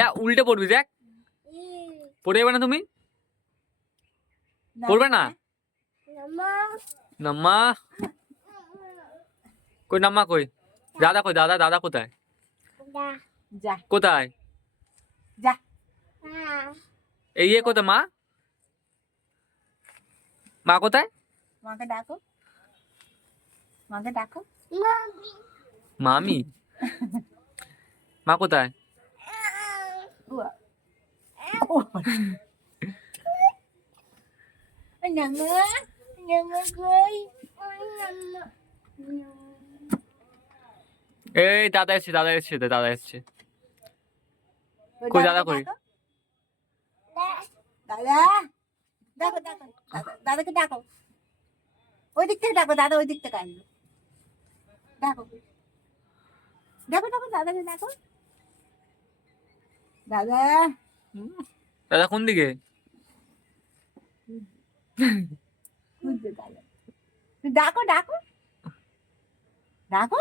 যা উল্টে পড়বি, দেখ পড়ে যাবে না তুমি, পড়বে না। নাম্মা কই, নাম্মা কই, দাদা কই, দাদা দাদা কোথায়, যা কোথায় যা এই কোথায় মা, মা কোথায়, মাকে ডাকো, মাকে ডাকো। মামি মা কোথায়, এই দাদা এসছে, দাদা এসছে, দাদা এসছে, কই দাদা কই, দাদা ডাকো ডাকো, দাদাকে ডাকো, ওই দিক থেকে ডাকো, দাদা ওই দিক থেকে আসবে, ডাকো ডাকো ডাকো, দাদাকে ডাকো, দাদা দাদা কোন দিকে, ডাকো ডাকো ডাকো।